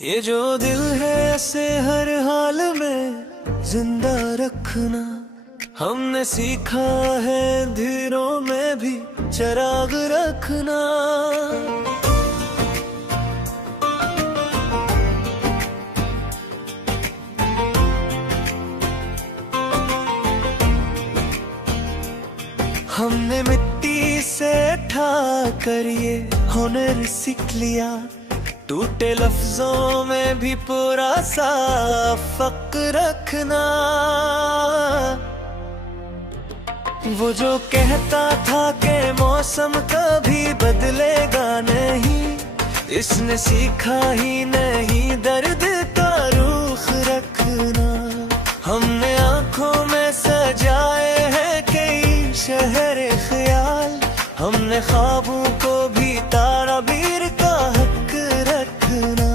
ये जो दिल है ऐसे हर हाल में जिंदा रखना, हमने सीखा है अंधेरों में भी चिराग रखना। हमने मिट्टी से ठा कर ये हुनर सीख लिया, टूटे लफ्जों में भी पूरा साफ फक्र रखना। वो जो कहता था कि मौसम कभी बदलेगा नहीं, इसने सीखा ही नहीं दर्द का रुख रखना। हमने आंखों में सजाए हैं कई शहर ख्याल, हमने ख्वाबों को भी ताराबीर का हक रखना।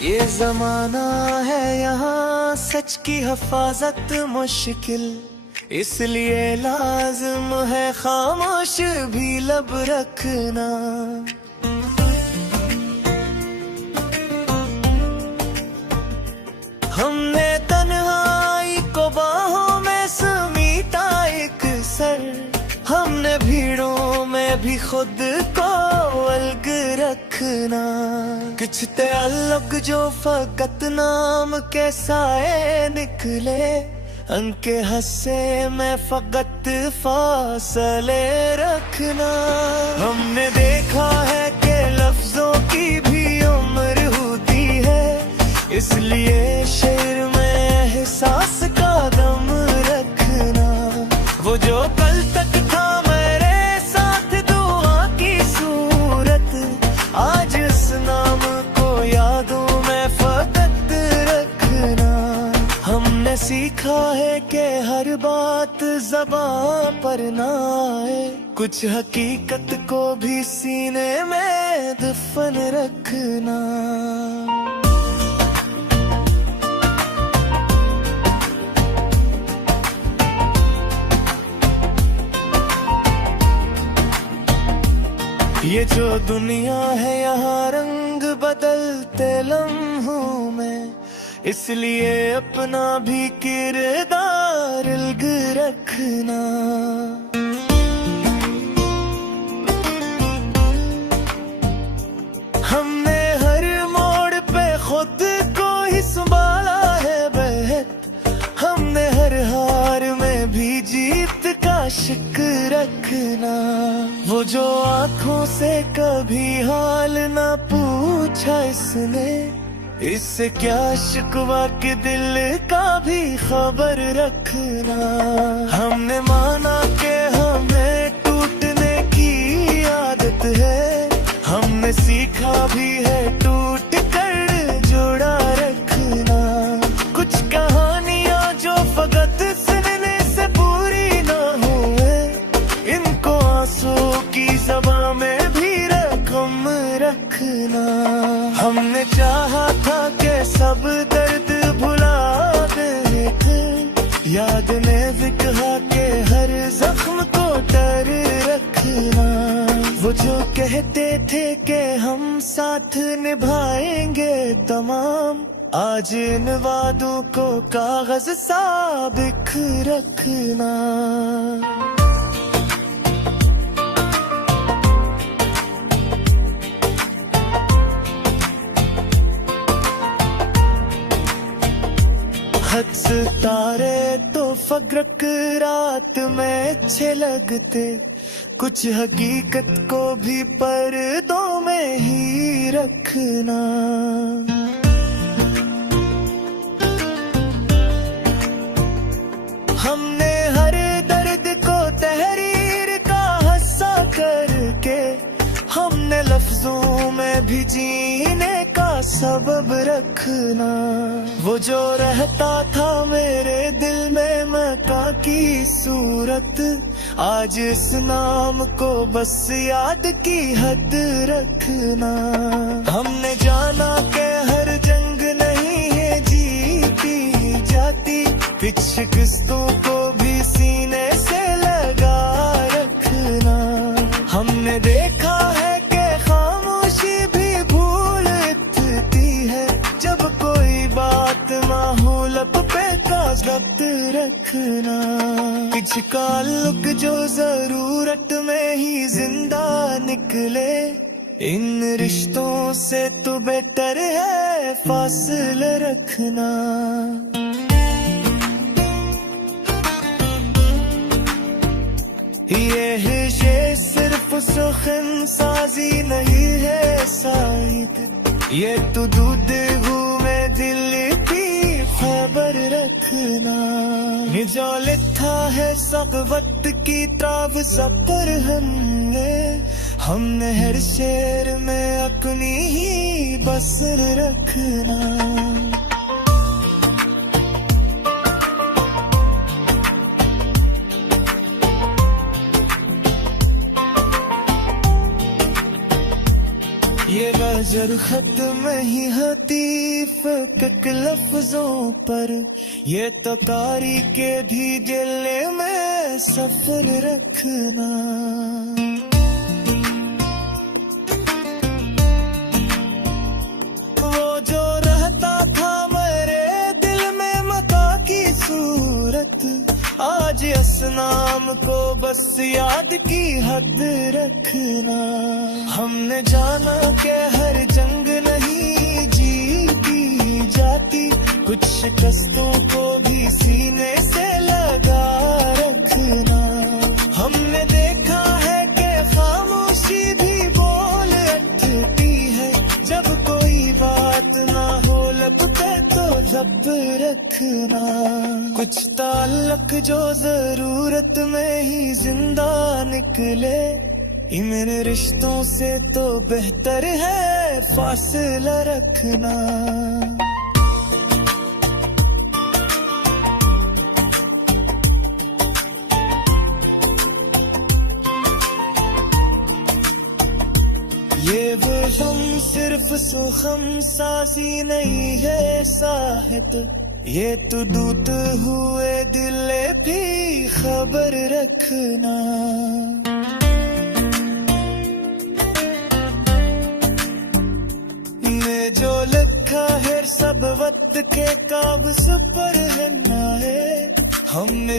ये जमाना है यहाँ सच की हिफाजत मुश्किल, इसलिए लाज़िम है खामोश भी लब रखना। हमने तन्हाई को बाहों में समीटा एक सर, हमने भीड़ों में भी खुद को अलग रखना। कुछ ताल्लुक जो फकत नाम के साए निकले, अंके हंसे में फकत फासले रखना। हमने देखा है कि लफ्जों की भी उम्र होती है, इसलिए शेर में एहसास का दम रखना। वो जो कल तक था मेरे साथ दुआ की सूरत, आज इस नाम को यादों में फकत रखना। हमने सीखा है कि हर बात ज़बान पर ना आए, कुछ हकीकत को भी सीने में दफन रखना। ये जो दुनिया है यहाँ रंग बदलते लम्हों में, इसलिए अपना भी किरदार अलग रखना। हमने हर मोड़ पे खुद को ही संभाला है बेहद, हमने हर हार में भी जीत का शिक रखना। वो जो आंखों से कभी हाल ना पूछा इसने, इससे क्या शिकवा के दिल का भी खबर रखना। हमने माना कि हमें टूटने की आदत है, हमने सीखा भी है टूट कर जोड़ा रखना। कुछ कहानियां जो फकत सुनने से पूरी ना हुए, इनको आंसू की ज़बां में भी रकम रखना। हमने चाहा था कि सब दर्द भुला देते, याद ने भी कहा कि हर जख्म को डर रखना। वो जो कहते थे कि हम साथ निभाएंगे तमाम, आज इन वादों को कागज साबिक रखना। हद सितारे तो फग्रक रात में अच्छे लगते, कुछ हकीकत को भी पर्दों में ही रखना। हमने हर दर्द को तहरीर का हिस्सा करके, हमने लफ्जों में भी जीने का सबब रखना। वो जो रहता था मेरे दिल में मक्का की सूरत, आज इस नाम को बस याद की हद रखना। हमने जाना कि हर जंग नहीं है जीती जाती, कुछ किस्तों को भी सीने से लगा रखना। हमने देखा है कि खामोशी भी भूल इतनी है, जब कोई बात माहौल पे का जब्त रखना। कुछ ताल्लुक जो जरूरत में ही जिंदा निकले, इन रिश्तों से तो बेहतर है फासले रखना। ये सिर्फ सुखन साजी नहीं है साइद, ये तो दूध में दिल की खबर रखना। ये जो लिखा है सब वक्त की ताब सफर हमने हर शेर में अपनी ही बसर रखना। ये वजर खत्म ही होती फकक लफ्जों पर, ये तो कारी के भी दिल में सफर रखना। वो जो रहता था मेरे दिल में मका की सूरत, आज असनाम को बस याद की हद रखना। हमने जाना कि हर जंग नहीं जीती जाती, कुछ शिकस्तों को भी सीने से लगा रखना। हमने देखा है कि खामोशी भी बोल अटती है, जब कोई बात ना हो लब पे तो जब्त रखना। कुछ ताल्लुक जो जरूरत में ही जिंदा निकले, इन रिश्तों से तो बेहतर है फासला रखना। ये वो हम सिर्फ सुखम साजी नहीं है साहिद, ये तो दूत हुए दिल भी खबर रखना। ये जो लिखा है सब वक्त के काबज पर है, हमने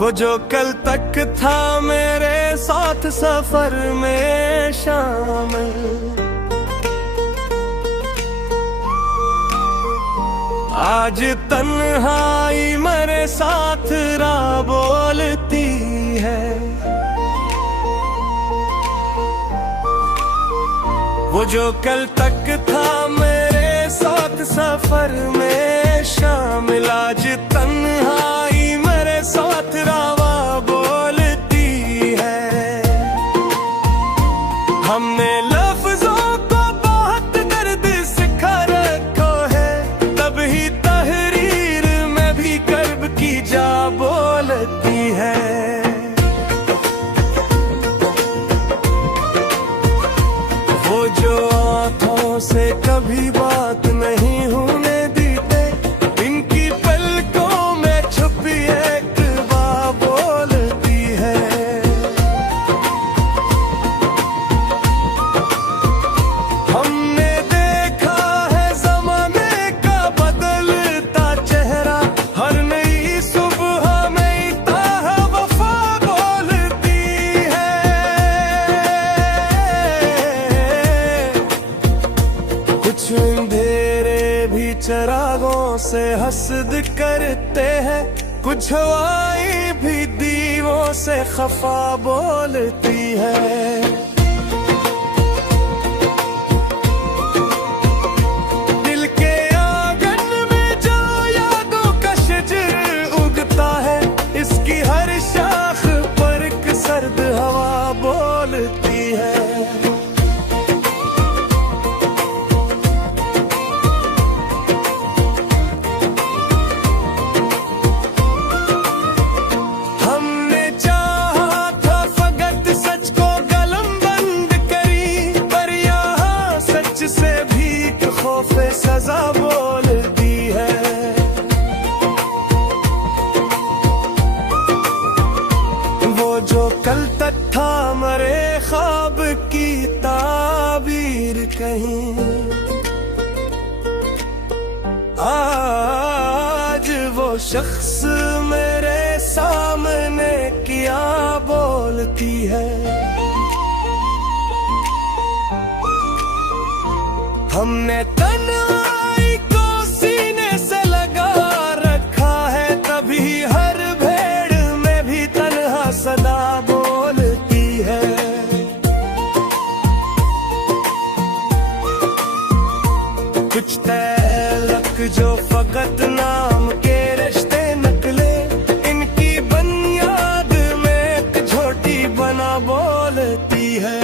वो जो कल तक था मेरे साथ सफर में शामिल, आज तन्हाई मेरे साथ राह बोलती है। वो जो कल तक था मेरे साथ सफर में शामिल, आज तन्हाई मेरे साथ रावा बोलती है। हमने लफ्जों को बहुत दर्द सिखा रखा है, तब ही तहरीर में भी कर्ब की जा बोलती है। वो जो आँखों से कभी बात नहीं होने देते, इनकी पलकों में छुपी एक बात बोलती है। हमने देखा है ज़माने का बदलता चेहरा, हर नई सुबह में ताह वफा बोलती है। कुछ अंधेरे भी चरागों से हसद करते हैं, कुछ हवाएं भी दीवों से खफा बोलती है। दिल के आंगन में जो यादों का शजर उगता है, इसकी हर शाख पर एक सर्द हवा बोलती है। हमने चाहा था फकत सच को गलों की ताबीर कहीं। आज वो शख्स मेरे सामने क्या बोलती है। हमने तन्हाई को सीने से लगा रखा है, तभी हर भेड़ में भी तन्हा सदा बोलती है। कुछ तहलक जो फकत नाम के रिश्ते नकले, इनकी बुनियाद में एक झोटी बना बोलती है।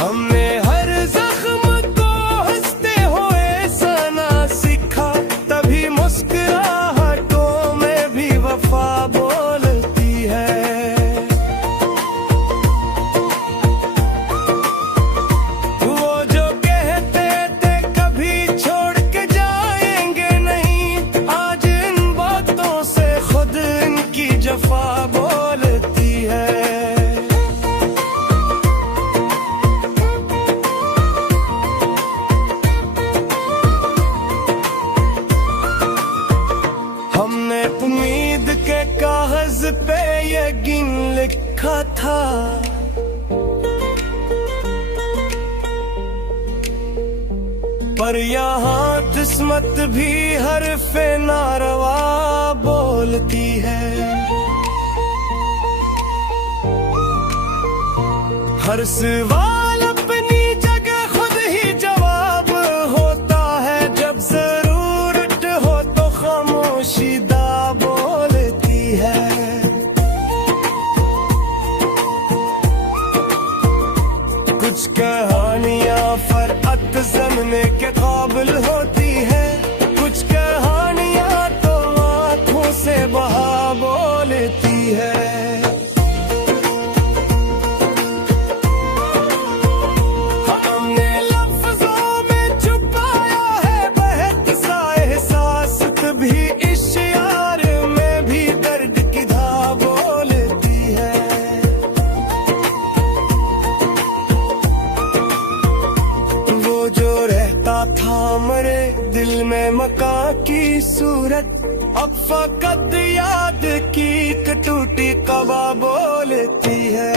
हमने हर जख्म को हंसते हुए सना सीखा, तभी मुस्कुराहटों में भी वफा बोलती है। बोलती है हमने उम्मीद के कागज पे यकीन लिखा था, पर यहाँ किस्मत भी हरफ़े नारवा बोलती है। हर सवाल अपनी जगह खुद ही जवाब होता है, जब जरूरत हो तो खामोशी दा बोलती है। कुछ कहानियां फरअत ज़माने के काबिल होती है, कुछ कहानियां तो आंखों से बहा बोलती है। मरे दिल में मका की सूरत, अब फकत याद की टूटी कबा बोलती है।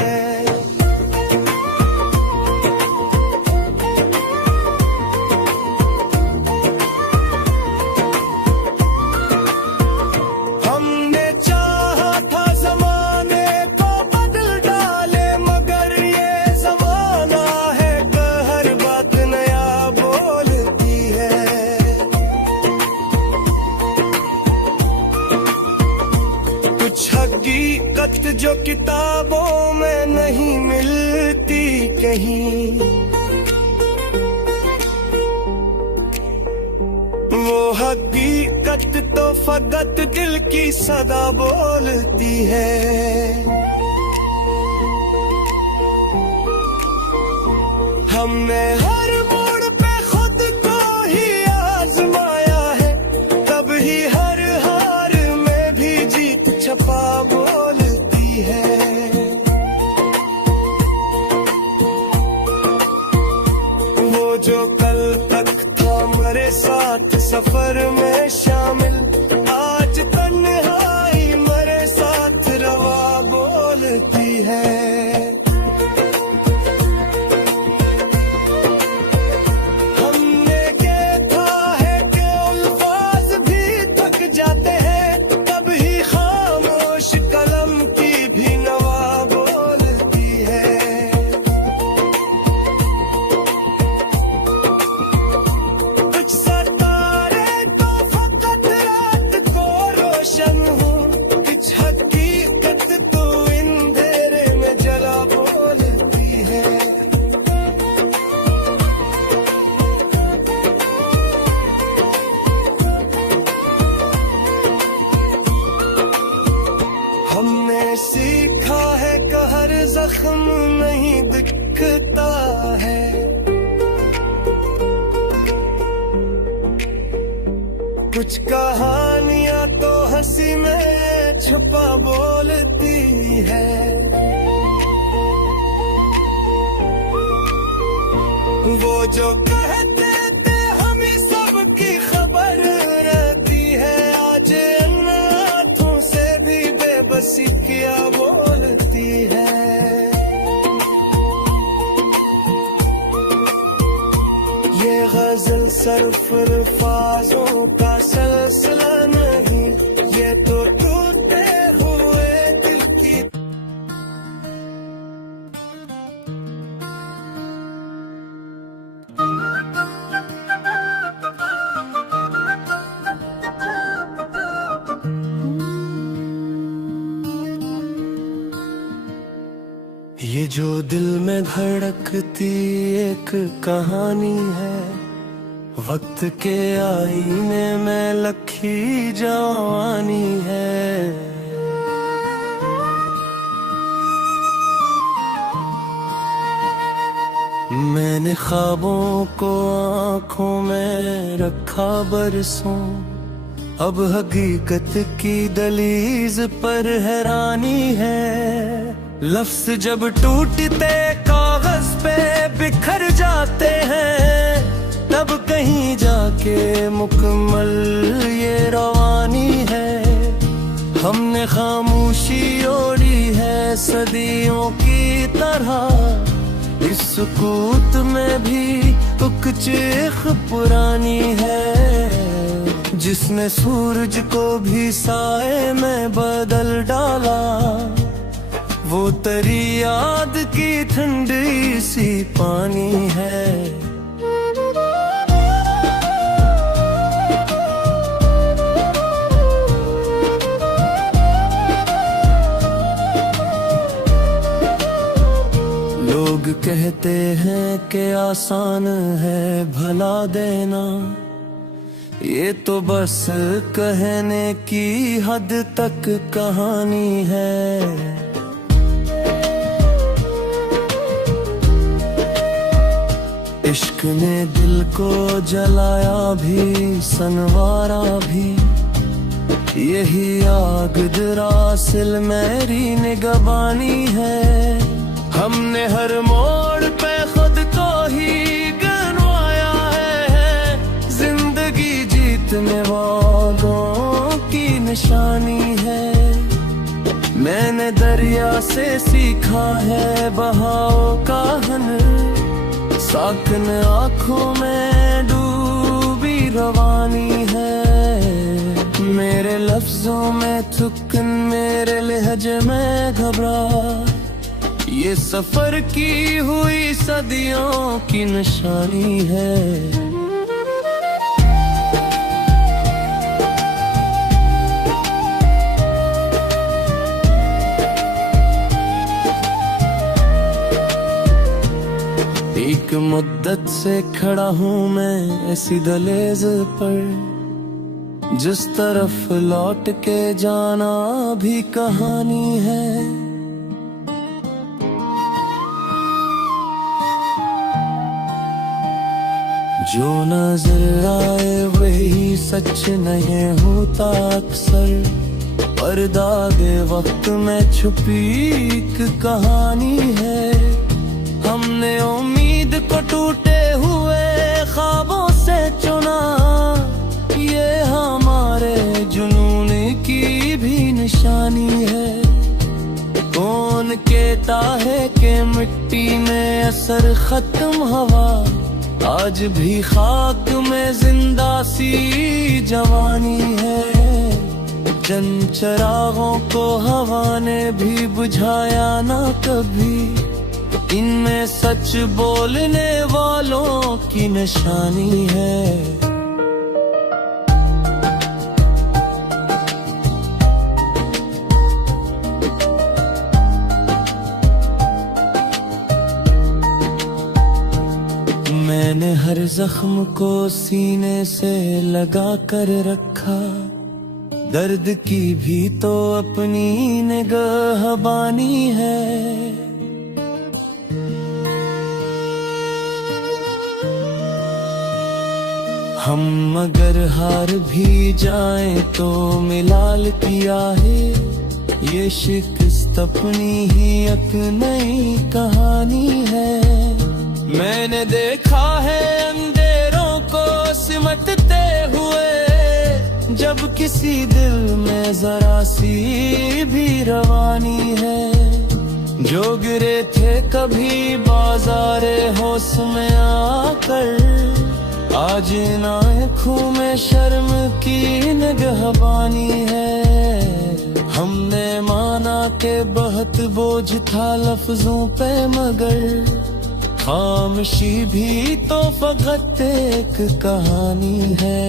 हमने चाहा था जमाने को बदल डाले, मगर ये जमाना है कि हर बात नया बोलती है। कुछ हकीकत जो किताबों में नहीं मिलती कहीं, वो हकीकत तो फकत दिल की सदा बोलती है। हमने हर मोड़ पे खुद को ही आजमाया है, तब ही हर हार में भी जीत छपा बोलती है। वो जो कल तक था मेरे साथ सफर में शामिल, आज तन्हाई मेरे साथ रवा बोलती है। हमने कहता है कि अल्फाज भी थक जाते हैं, तब ही खामोश कलम की भी नवा बोलती है। कुछ सितारे तो फकत रात को रोशन हूँ, कुछ हकीकत तो अंधेरे में जला बोलती है। हमने सीखा है कि हर जख्म नहीं दिखता है, कुछ कहानियां तो हंसी में छुपा बोलती जो कहते थे हमें सबकी खबर रहती है, आज इन हाथों से भी बेबसी क्या बोलती है। ये गजल सिर्फ अल्फाजों का सिलसिला नहीं, ये तो टूटे हुए दिल की। ये जो दिल में धड़कती एक कहानी है, वक्त के आईने में लखी जवानी है। मैंने ख्वाबों को आंखों में रखा बरसों, अब हकीकत की दलीज पर हैरानी है। लफ्ज जब टूटते कागज पे बिखर जाते हैं, तब कहीं जाके मुकम्मल ये रवानी है। हमने खामोशी ओढ़ी है सदियों की तरह, इस सुकूत में भी कुछ एक पुरानी है। जिसने सूरज को भी साए में बदल डाला, वो तेरी याद की ठंडी सी पानी है। लोग कहते हैं कि आसान है भला देना, ये तो बस कहने की हद तक कहानी है। इश्क ने दिल को जलाया भी संवारा भी, यही आग दरासिल मेरी निगहबानी है। हमने हर मोड़ पे खुद को ही गंवाया है, जिंदगी जीतने वालों की निशानी है। मैंने दरिया से सीखा है बहाव का हुनर, साकन आँखों में डूबी रवानी है। मेरे लफ्जों में थुकन, मेरे लहजे में घबराहट, ये सफर की हुई सदियों की निशानी है। एक मुद्दत से खड़ा हूँ मैं ऐसी दहलीज पर, जिस तरफ लौट के जाना भी कहानी है। जो नजर आए वही सच नहीं होता अक्सर, पर्दा दे वक्त में छुपी एक कहानी है। हमने उम्मीद को टूटे हुए ख्वाबों से चुना, ये हमारे जुनून की भी निशानी है। कौन कहता है कि मिट्टी में असर खत्म हवा, आज भी खाक में जिंदा सी जवानी है। जन चिरागों को हवा ने भी बुझाया ना कभी, इनमें सच बोलने वालों की निशानी है। मैंने हर जख्म को सीने से लगा कर रखा, दर्द की भी तो अपनी निगाहबानी है। हम अगर हार भी जाएं तो मिलाल किया है, ये शिकस्त अपनी ही एक नई कहानी है। मैंने देखा है अंधेरों को सिमटते हुए, जब किसी दिल में जरा सी भी रवानी है। जो गिरे थे कभी बाजारे होश में आकर, आज इन आँखों में शर्म की निगहबानी है। हमने माना के बहुत बोझ था लफ्जों पे, मगर खामोशी भी तो फकत एक कहानी है।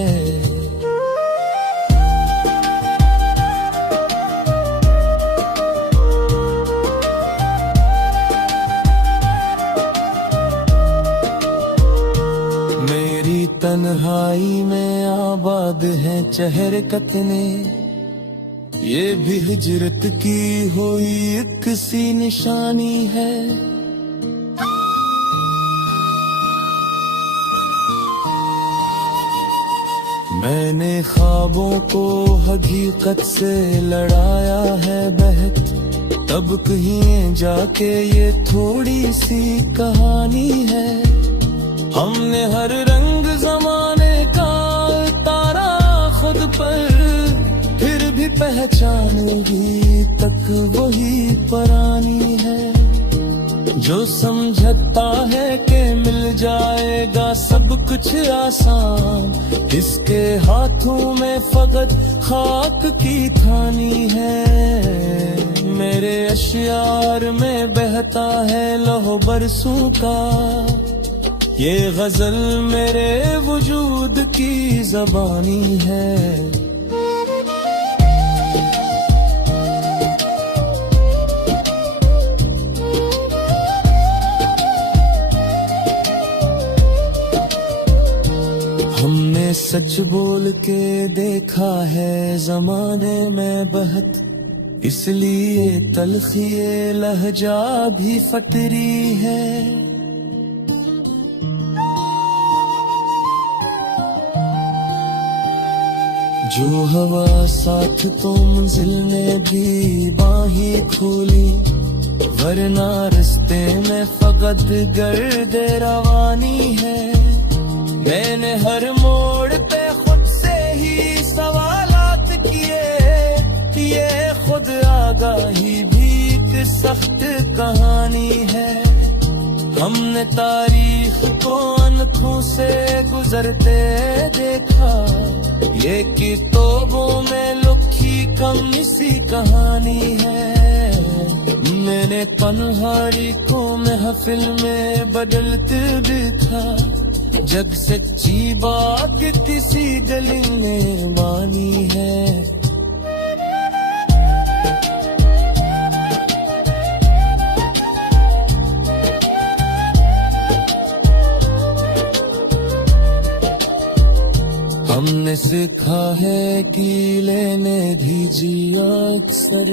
मेरी तन्हाई में आबाद है चेहरे कतने, ये भी हिजरत की हुई एक सी निशानी है। मैंने ख्वाबों को हकीकत से लड़ाया है बहक, तब कहीं जाके ये थोड़ी सी कहानी है। हमने हर रंग जमाने का तारा खुद पर, फिर भी पहचान भी तक वही पुरानी है। जो समझता है कि मिल जाएगा सब कुछ आसान, इसके हाथों में फकत खाक की थानी है। मेरे अशियार में बहता है लहू बरसों का, ये गजल मेरे वजूद की ज़बानी है। हमने सच बोल के देखा है जमाने में बहत, इसलिए तलखिए लहजा भी फटरी है। जो हवा साथ तो मंजिल ने भी बाहें खोली, वरना रास्ते में फकत गर्द रवानी है। मैंने हर मोड़ पे खुद से ही सवालात किए, ये खुद आगाही भी एक सख्त कहानी है। हमने तारीख को आंखों से गुजरते देखा, ये किताबों में लिखी कम सी कहानी है। मैंने पनहाड़ी को महफिल में बदलते देखा, जग सच्ची बात किसी गली में वानी है। हमने सीखा है कि लेने दीजिए अक्सर